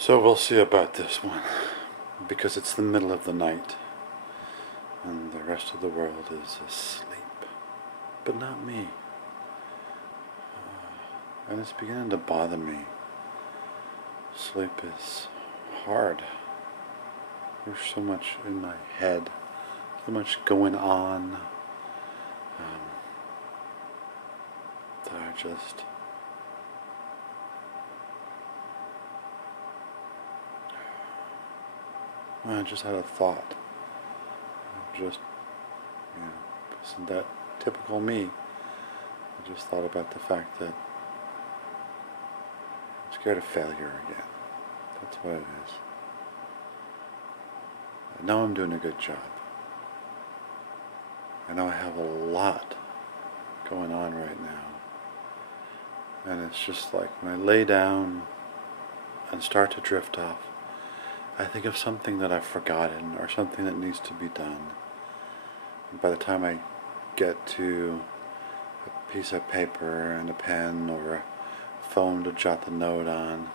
So we'll see about this one, because it's the middle of the night, and the rest of the world is asleep, but not me. And it's beginning to bother me. Sleep is hard. There's so much in my head, so much going on, that I just had a thought. Just, isn't that typical me? I just thought about the fact that I'm scared of failure again. That's what it is. I know I'm doing a good job. I know I have a lot going on right now. And it's just like when I lay down and start to drift off, I think of something that I've forgotten or something that needs to be done. And by the time I get to a piece of paper and a pen or a phone to jot the note on,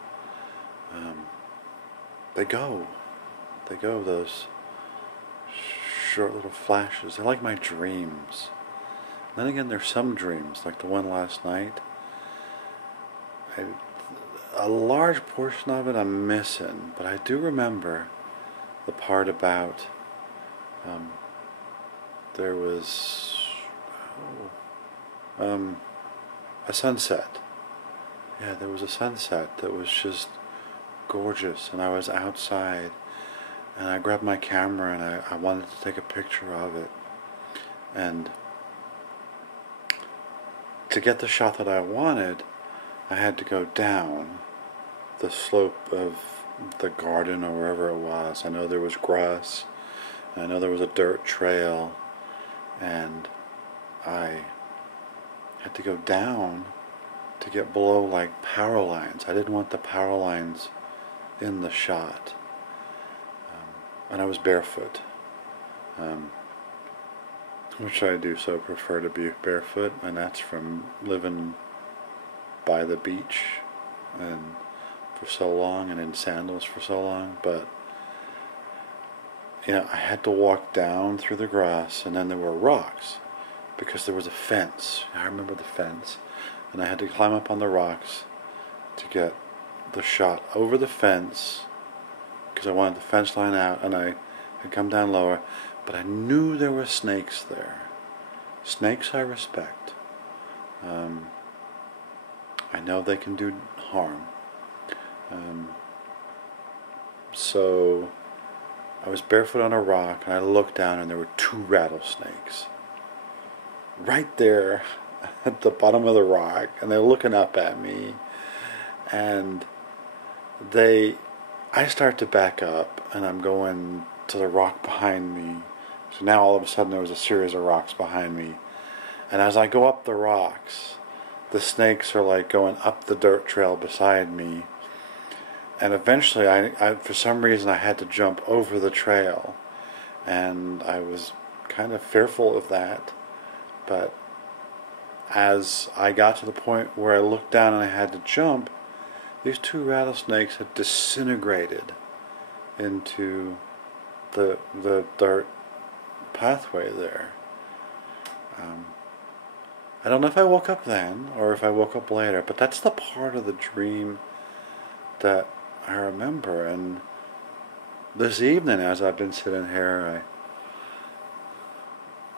they go, those short little flashes. They're like my dreams. Then again, there's some dreams, like the one last night. A large portion of it I'm missing, but I do remember the part about there was a sunset. Yeah, there was a sunset that was just gorgeous, and I was outside, and I grabbed my camera and I wanted to take a picture of it. And to get the shot that I wanted, I had to go down the slope of the garden or wherever it was. I know there was grass, and I know there was a dirt trail, and I had to go down to get below like power lines. I didn't want the power lines in the shot. And I was barefoot, which I do so prefer to be barefoot, and that's from living by the beach and for so long, and in sandals for so long. But I had to walk down through the grass, and then there were rocks because there was a fence. I remember the fence, and I had to climb up on the rocks to get the shot over the fence because I wanted the fence line out, and I had come down lower, but I knew there were snakes there. Snakes I respect. I know they can do harm. So I was barefoot on a rock, and I looked down, and there were 2 rattlesnakes right there at the bottom of the rock, and they're looking up at me, and I start to back up, and I'm going to the rock behind me. So now all of a sudden there was a series of rocks behind me, and as I go up the rocks, the snakes are like going up the dirt trail beside me, and eventually I for some reason I had to jump over the trail, and I was kind of fearful of that. But as I got to the point where I looked down and I had to jump, these 2 rattlesnakes had disintegrated into the dirt pathway there. I don't know if I woke up then or if I woke up later, but that's the part of the dream that I remember. And this evening, as I've been sitting here, I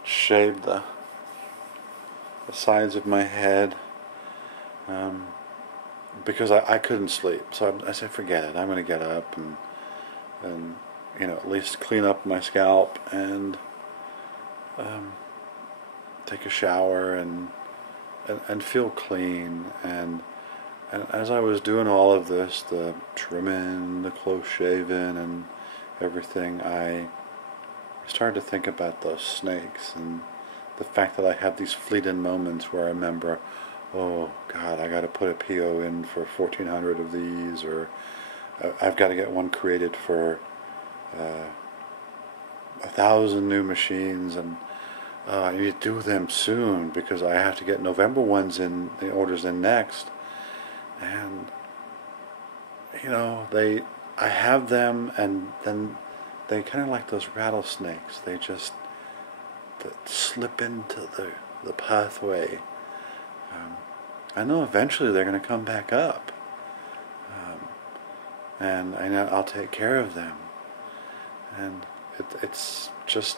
shaved the sides of my head because I couldn't sleep. So I said, forget it. I'm going to get up and at least clean up my scalp and take a shower and feel clean. And as I was doing all of this, the trimming, the close shaving, and everything, I started to think about those snakes and the fact that I have these fleeting moments where I remember, oh God, I got to put a PO in for 1,400 of these, or I've got to get one created for 1,000 new machines, and I need to do them soon because I have to get November ones in, the orders in next. And they I have them, and then they kind of like those rattlesnakes. They just slip into the pathway. I know eventually they're going to come back up, and I know I'll take care of them. And it's just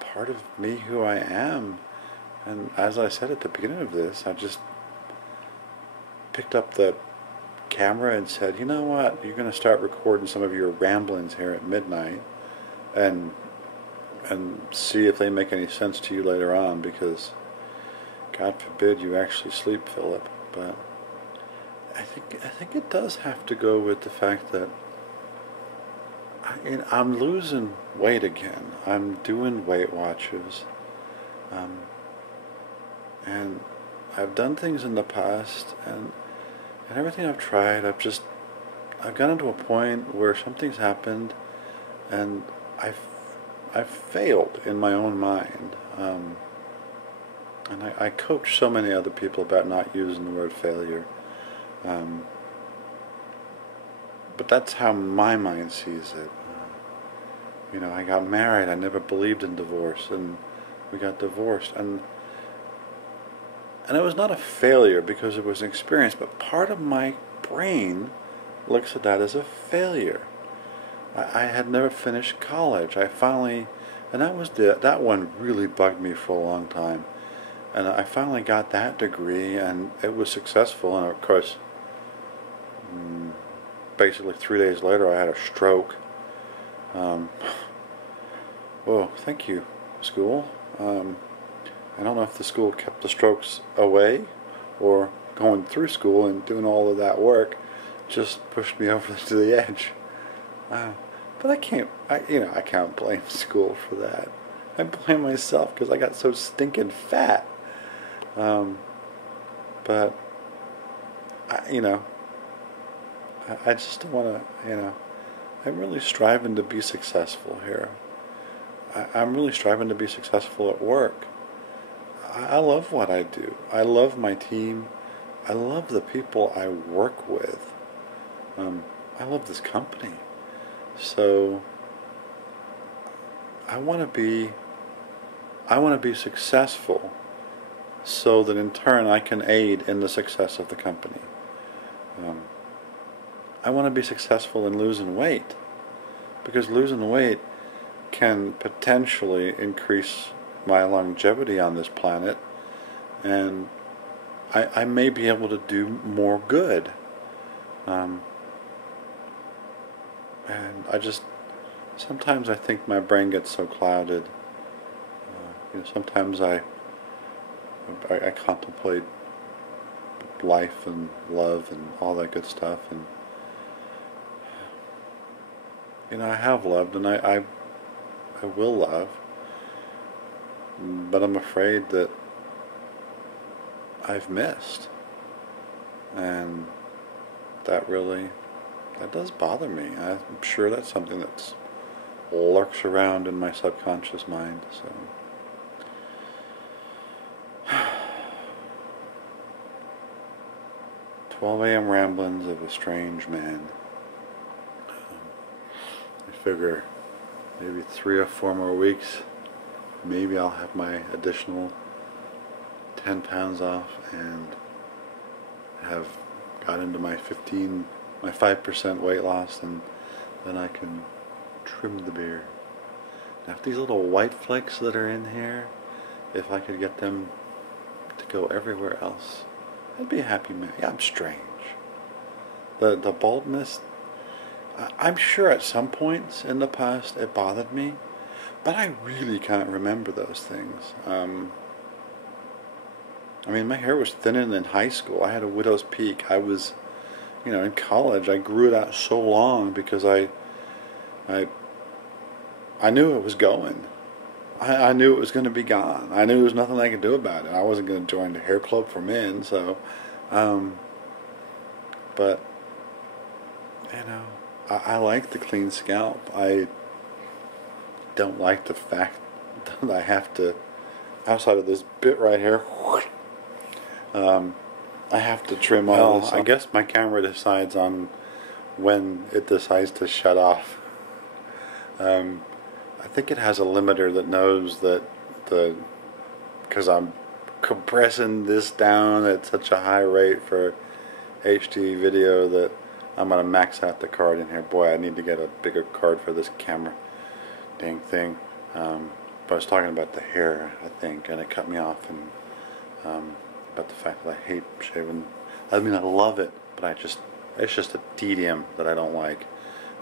part of me, who I am. And as I said at the beginning of this, I just picked up the camera and said, you know what, you're going to start recording some of your ramblings here at midnight, and see if they make any sense to you later on, because God forbid you actually sleep, Philip. But I think it does have to go with the fact that I'm losing weight again. I'm doing Weight Watchers, and I've done things in the past, and everything I've tried, I've gotten to a point where something's happened, and I've failed in my own mind. And I coach so many other people about not using the word failure. But that's how my mind sees it. I got married. I never believed in divorce, and we got divorced. And it was not a failure because it was an experience, but part of my brain looks at that as a failure. I had never finished college. I finally, and that one really bugged me for a long time. And I finally got that degree, and it was successful. And of course, basically 3 days later, I had a stroke. Oh, thank you, school. I don't know if the school kept the strokes away, or going through school and doing all of that work just pushed me over to the edge. But I can't blame school for that. I blame myself because I got so stinking fat. But I just don't want to. I'm really striving to be successful here. I'm really striving to be successful at work. I love what I do. I love my team. I love the people I work with. I love this company. So I want to be successful, so that in turn I can aid in the success of the company. I want to be successful in losing weight, because losing weight can potentially increase my longevity on this planet, and I may be able to do more good. And sometimes I think my brain gets so clouded. Sometimes I contemplate life and love and all that good stuff, and I have loved, and I will love, but I'm afraid that I've missed, and that does bother me. I'm sure that's something that lurks around in my subconscious mind. So 12 a.m. ramblings of a strange man. I figure maybe 3 or 4 more weeks, maybe I'll have my additional 10 pounds off and have got into my 5% weight loss, and then I can trim the beard. Now, if these little white flecks that are in here, if I could get them to go everywhere else, I'd be a happy man. Yeah, I'm strange. The baldness, I'm sure at some points in the past it bothered me, but I really can't remember those things. My hair was thinning in high school. I had a widow's peak. I was, in college, I grew it out so long because I knew it was going. I knew it was going to be gone. I knew there was nothing I could do about it. I wasn't going to join the hair club for men, so, but, I like the clean scalp. I don't like the fact that I have to, outside of this bit right here, I have to trim all this. I guess my camera decides on when it decides to shut off. I think it has a limiter that knows that because I'm compressing this down at such a high rate for HD video that I'm going to max out the card in here. Boy, I need to get a bigger card for this camera dang thing. But I was talking about the hair, I think, and it cut me off, and about the fact that I hate shaving. I mean, I love it, but it's just a tedium that I don't like.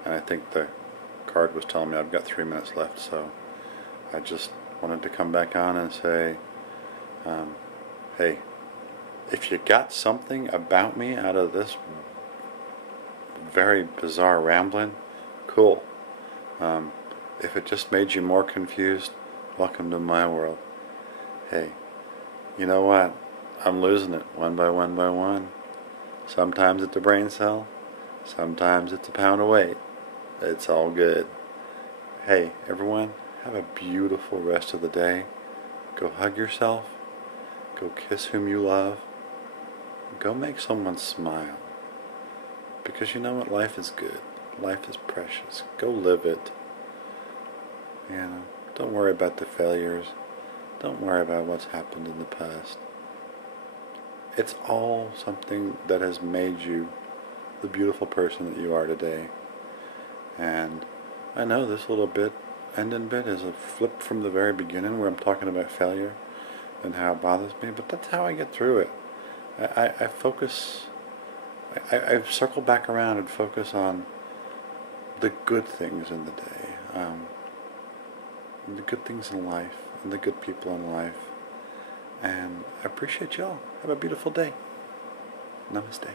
And I think the card was telling me I've got 3 minutes left, so I just wanted to come back on and say, hey, if you got something about me out of this very bizarre rambling, cool. If it just made you more confused, welcome to my world. Hey, you know what? I'm losing it one by one by one. Sometimes it's a brain cell, sometimes it's a pound of weight. It's all good. Hey, everyone, have a beautiful rest of the day. Go hug yourself. Go kiss whom you love. Go make someone smile. Because you know what? Life is good. Life is precious. Go live it. You know, don't worry about the failures. Don't worry about what's happened in the past. It's all something that has made you the beautiful person that you are today. And I know this little ending bit is a flip from the very beginning where I'm talking about failure and how it bothers me, but that's how I get through it. I focus, I circle back around and focus on the good things in the day, the good things in life, and the good people in life. And I appreciate y'all. Have a beautiful day. Namaste.